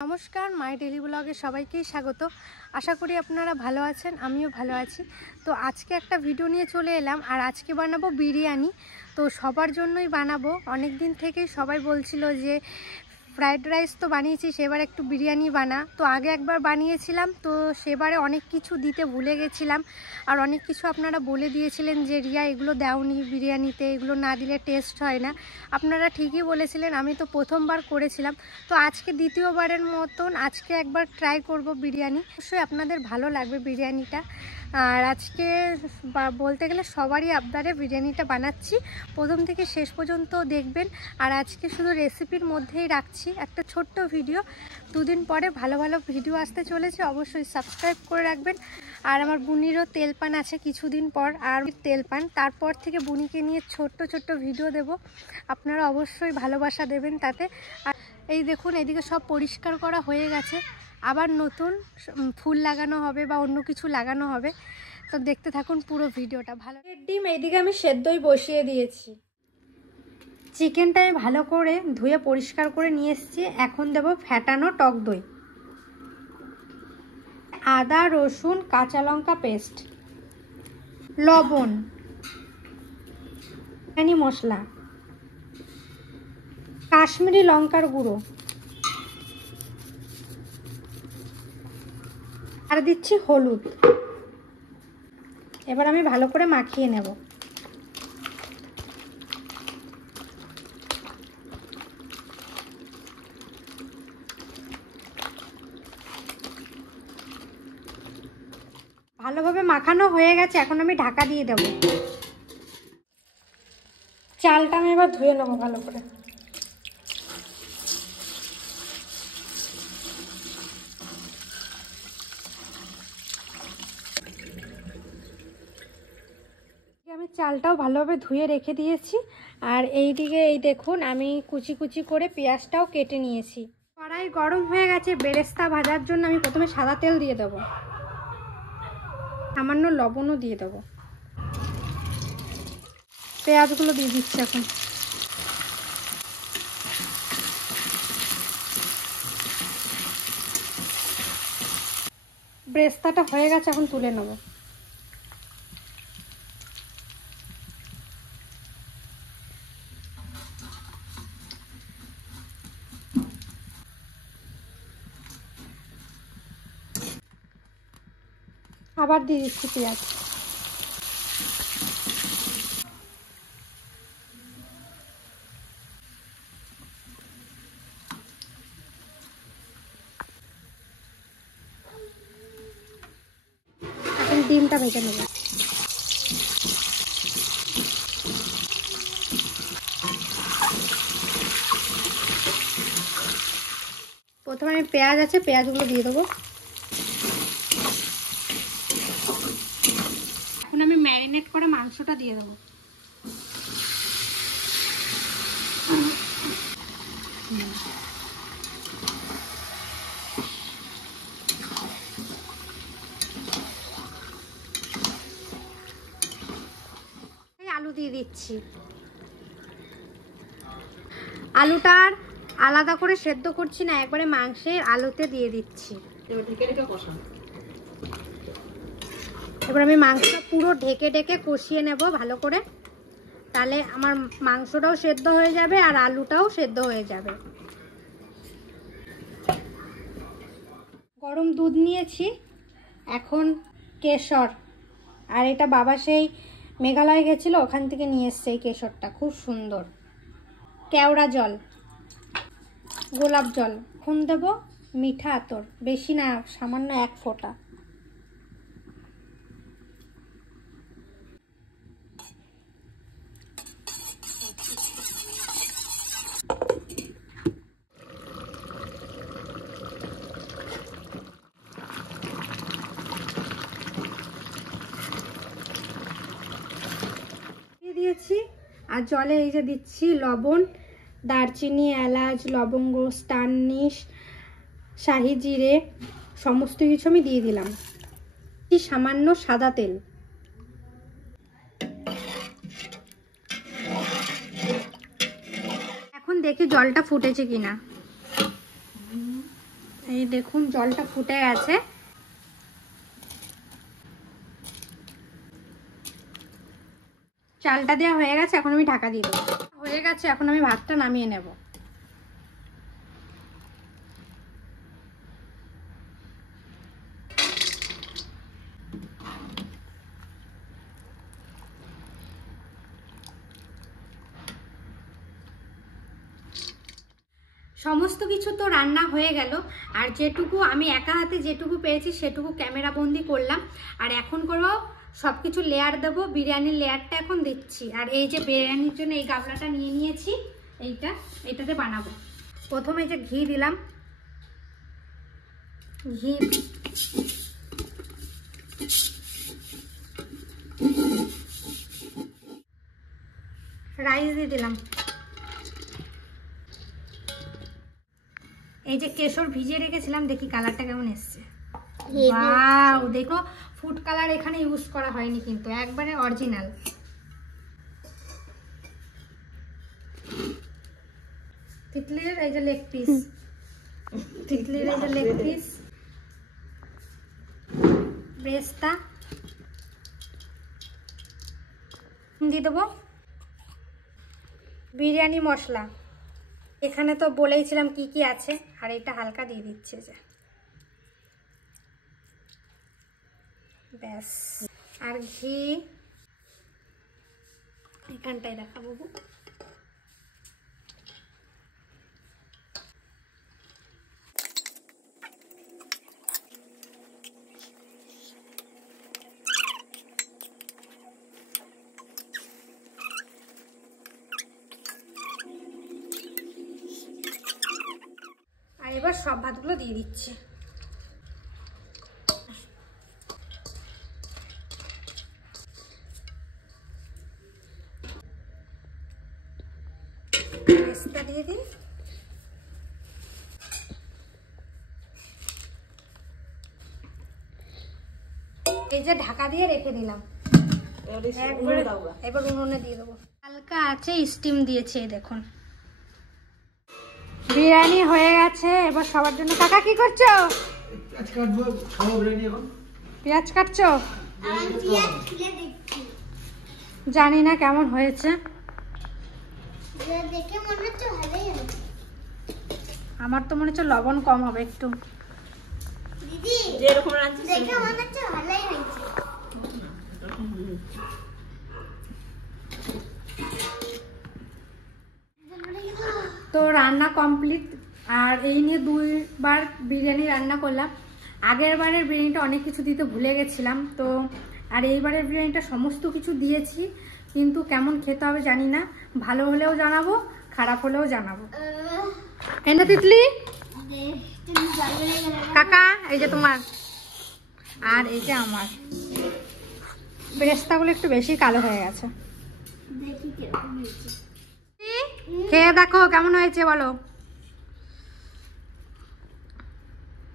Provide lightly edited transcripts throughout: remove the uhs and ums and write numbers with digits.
নমস্কার, মাই ডেলি ব্লগে সবাইকেই স্বাগত। আশা করি আপনারা ভালো আছেন, আমিও ভালো আছি। তো আজকে একটা ভিডিও নিয়ে চলে এলাম, আর আজকে বানাবো বিরিয়ানি। তো সবার জন্যই বানাবো। অনেক দিন থেকেই সবাই বলছিল যে ফ্রাইড রাইস তো বানিয়েছি, সেবার একটু বিরিয়ানি বানা। তো আগে একবার বানিয়েছিলাম, তো সেবারে অনেক কিছু দিতে ভুলে গেছিলাম, আর অনেক কিছু আপনারা বলে দিয়েছিলেন যে রিয়া এগুলো দাওনি বিরিয়ানিতে, এগুলো না দিলে টেস্ট হয় না। আপনারা ঠিকই বলেছিলেন, আমি তো প্রথমবার করেছিলাম। তো আজকে দ্বিতীয়বারের মতন আজকে একবার ট্রাই করব বিরিয়ানি। অবশ্যই আপনাদের ভালো লাগবে বিরিয়ানিটা। আর আজকে বলতে গেলে সবারই আবদারে বিরিয়ানিটা বানাচ্ছি, প্রথম থেকে শেষ পর্যন্ত দেখবেন। আর আজকে শুধু রেসিপির মধ্যেই রাখছি একটা ছোট্ট ভিডিও। দুদিন পরে ভালো ভালো ভিডিও আসতে চলেছে, অবশ্যই সাবস্ক্রাইব করে রাখবেন। আর আমার বুনিরও তেল পান আছে কিছুদিন পর, আর তেল পান, তারপর থেকে বুনিকে নিয়ে ছোট্ট ছোট্ট ভিডিও দেব। আপনারা অবশ্যই ভালোবাসা দেবেন তাতে। আর এই দেখুন, এদিকে সব পরিষ্কার করা হয়ে গেছে, আবার নতুন ফুল লাগানো হবে বা অন্য কিছু লাগানো হবে। তো দেখতে থাকুন পুরো ভিডিওটা। ভালো ডিম এইদিকে আমি সেদ্ধই বসিয়ে দিয়েছি। চিকেনটা আমি ভালো করে ধুয়ে পরিষ্কার করে নিয়ে এসেছি। এখন দেব ফ্যাটানো টক দই, আদা রসুন কাঁচা লঙ্কা পেস্ট, লবণ, বিরিয়ানি মশলা, কাশ্মীরি লঙ্কার গুঁড়ো, আর দিচ্ছি হলুদ। এবার আমি ভালো করে মাখিয়ে নেব। ভালোভাবে মাখানো হয়ে গেছে, এখন আমি ঢাকা দিয়ে দেব। চালটা আমি এবার ধুয়ে নেবো ভালো করে। আমি চালটাও ভালোভাবে ধুয়ে রেখে দিয়েছি। আর এইদিকে এই দেখুন, আমি কুচি কুচি করে পেঁয়াজটাও কেটে নিয়েছি। কড়াই গরম হয়ে গেছে, বেরেস্তা ভাজার জন্য আমি প্রথমে সাদা তেল দিয়ে দেবো, সামান্য লবণও দিয়ে দেবো। পেঁয়াজগুলো দিয়ে দিচ্ছি এখন। বেরেস্তাটা হয়ে গেছে, এখন তুলে নেব। আবার দিয়ে দিচ্ছি পেঁয়াজ। এখন ডিমটা ভেজে নেব। প্রথমে আমি পেঁয়াজ আছে, পেঁয়াজগুলো দিয়ে দেবো। এখন আমি ম্যারিনেট করে মাংসটা দিয়ে দেবো। আলু দিয়ে দিচ্ছি। আলুটার আলাদা করে সেদ্ধ করছি না, একবারে মাংসের আলুতে দিয়ে দিচ্ছি। এবার আমি মাংসটা পুরো ঢেকে ঢেকে কষিয়ে নেব ভালো করে, তাহলে আমার মাংসটাও সেদ্ধ হয়ে যাবে আর আলুটাও সেদ্ধ হয়ে যাবে। গরম দুধ নিয়েছি, এখন কেশর, আর এটা বাবা সেই মেঘালয় গেছিল, ওখান থেকে নিয়ে এসছে এই কেশরটা, খুব সুন্দর। কেওড়া জল, গোলাপ জল, এখন দেব মিঠা আতর, বেশি না, সামান্য 1 ফোঁটা। দিয়েছি, আর জলে এই যে দিচ্ছি লবণ, দারচিনি, এলাচ, লবঙ্গ, স্টারনিশ, শাহি জিরে, সমস্ত কিছু আমি দিয়ে দিলাম। সামান্য সাদা তেল। এখন দেখি জলটা ফুটেছে কিনা। এই দেখুন জলটা ফুটে গেছে। চালটা দেওয়া হয়ে গেছে, এখন আমি ঢাকা দিয়ে দেবো। হয়ে গেছে, এখন আমি ভাতটা নামিয়ে নেব। সমস্ত কিছু তো রান্না হয়ে গেল, আর যেটুকু আমি একা হাতে যেটুকু পেরেছি সেটুকু ক্যামেরা বন্দি করলাম। আর এখন করবো সব কিছু লেয়ার দেবো, বিরিয়ানির লেয়ারটা এখন দিচ্ছি। আর এই যে বিরিয়ানির জন্য এই গামলাটা নিয়ে নিয়েছি, এইটাতে বানাবো। প্রথমে যে ঘি দিলাম, ঘি রাইস দিয়ে দিলাম। এই যে কেশর ভিজিয়ে রেখেছিলাম, দেখি কালারটা কেমন এসছে। ওয়াও, দেখো ফুড কালার এখানে ইউজ করা হয়নি, কিন্তু একবারে অরিজিনাল। তিতলির এই যে লেগ পিস, তিতলির এই যে লেগ পিস, ব্রেস্তা দিয়ে দেবো। বিরিয়ানি মশলা এখানে তো বলেইছিলাম কি কি আছে, আর এটা হালকা দিয়ে দিচ্ছে যে, ব্যাস। আর ঘি এখানটায় দেখাবো। আর এবার সব ভাতগুলো দিয়ে দিচ্ছি। পেস্তা দিয়ে দিই। এই যে ঢাকা দিয়ে রেখে দিলাম, এবার উনুনে দিয়ে দেবো। হালকা আছে স্টিম দিয়েছে, দেখুন বিরিয়ানি হয়ে গেছে। এবার সবার জন্য। কাকা কি করছো? পেঁয়াজ কাটছো? জানি না কেমন হয়েছে, আমার তো মনে হচ্ছে লবণ কম হবে একটু। তো রান্না কমপ্লিট। আর এই নিয়ে 2বার বিরিয়ানি রান্না করলাম। আগের বারের বিরিয়ানিটা অনেক কিছু দিতে ভুলে গেছিলাম, তো আর এইবারের বিরিয়ানিটা সমস্ত কিছু দিয়েছি, কিন্তু কেমন খেতে হবে জানি না। ভালো হলেও জানাবো, খারাপ হলেও জানাবো। এনে তিতলি, কাকা এই যে তোমার, আর এই যে আমার। বেরেস্তাগুলো একটু বেশি কালো হয়ে গেছে, খেয়ে দেখো কেমন হয়েছে বলো।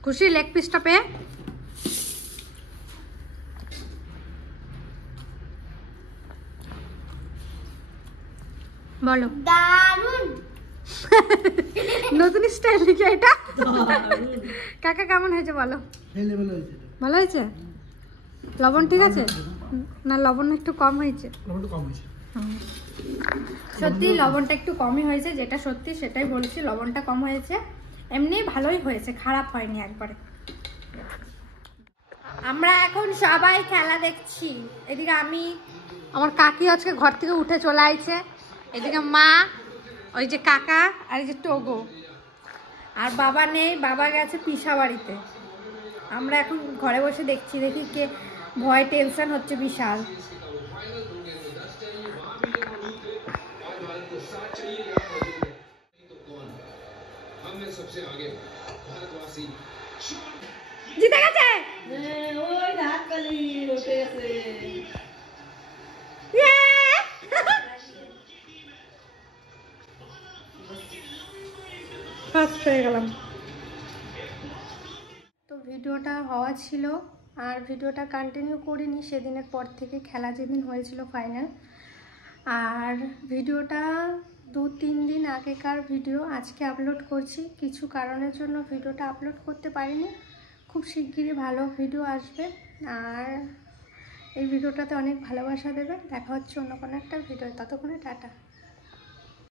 খুশি লেগ পিসটা পেয়ে? বলো। দারুন, নতুন স্টাইল নাকি এটা? কাকা কেমন হয়েছে বলো। ভালো হয়েছে? লবণ ঠিক আছে না? লবণ একটু কম হয়েছে। সত্যি লবণটা একটু কমই হয়েছে, যেটা সত্যি সেটাই বলছি, লবণটা কম হয়েছে। এমনি ভালোই হয়েছে, খারাপ হয়নি একবারে। আমরা এখন সবাই খেলা দেখছি। এদিকে আমি, আমার কাকি আজকে ঘর থেকে উঠে চলে আইছে, এদিকে মা, ওই যে কাকা, আর এই যে টোগো। আর বাবা নেই, বাবা গেছে পিসা বাড়িতে। আমরা এখন ঘরে বসে দেখছি, দেখি কে ভয় টেনশন হচ্ছে বিশাল। জিতে গেছে, ফার্স্ট হয়ে গেলাম। তো ভিডিওটা হওয়া ছিল, আর ভিডিওটা কন্টিনিউ করিনি সেদিনের পর থেকে, খেলা যেদিন হয়েছিল ফাইনাল। আর ভিডিওটা 2-3 দিন আগেকার ভিডিও আজকে আপলোড করছি। কিছু কারণের জন্য ভিডিওটা আপলোড করতে পারিনি। খুব শিগগিরই ভালো ভিডিও আসবে, আর এই ভিডিওটাতে অনেক ভালোবাসা দেবেন। দেখা হচ্ছে অন্য কোনো একটা ভিডিও, ততক্ষণে টাটা।